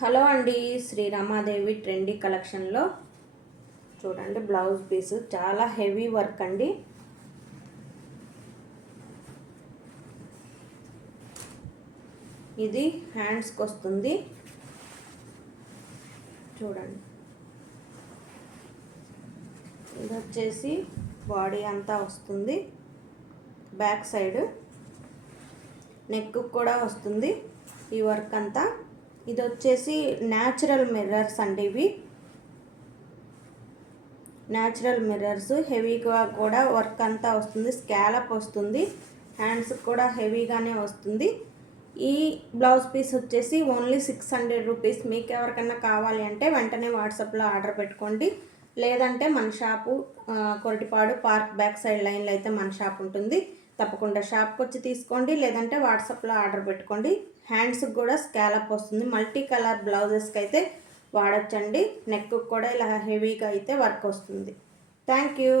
Hello అండి, Shri Ramadevi trendy కలెక్షన్లో చూడండి బ్లౌజ్ పీస్ చాలా హెవీ వర్క్ అండి. ఇది హ్యాండ్స్కి వస్తుంది చూడండి. ఇది వచ్చేసి బాడీ అంతా వస్తుంది, బ్యాక్ సైడ్ నెక్ కూడా వస్తుంది ఈ వర్క్ అంతా. ఇది వచ్చేసి న్యాచురల్ మిర్రర్స్ అండి. ఇవి న్యాచురల్ మిర్రర్స్ హెవీగా కూడా వర్క్ అంతా వస్తుంది, స్కాలప్ వస్తుంది, హ్యాండ్స్ కూడా హెవీగానే వస్తుంది. ఈ బ్లౌజ్ పీస్ వచ్చేసి ఓన్లీ 600 రూపీస్. మీకు ఎవరికైనా కావాలి అంటే వెంటనే వాట్సాప్లో ఆర్డర్ పెట్టుకోండి. లేదంటే మన shop Koratipadu park back side లైన్లో అయితే మన షాప్ ఉంటుంది. తప్పకుండా షాప్కి వచ్చి తీసుకోండి, లేదంటే వాట్సాప్లో ఆర్డర్ పెట్టుకోండి. హ్యాండ్స్కి కూడా స్కాలప్ వస్తుంది. మల్టీ కలర్ బ్లౌజెస్కి అయితే వాడచ్చండి. నెక్ కూడా ఇలా హెవీగా అయితే వర్క్ వస్తుంది. Thank you.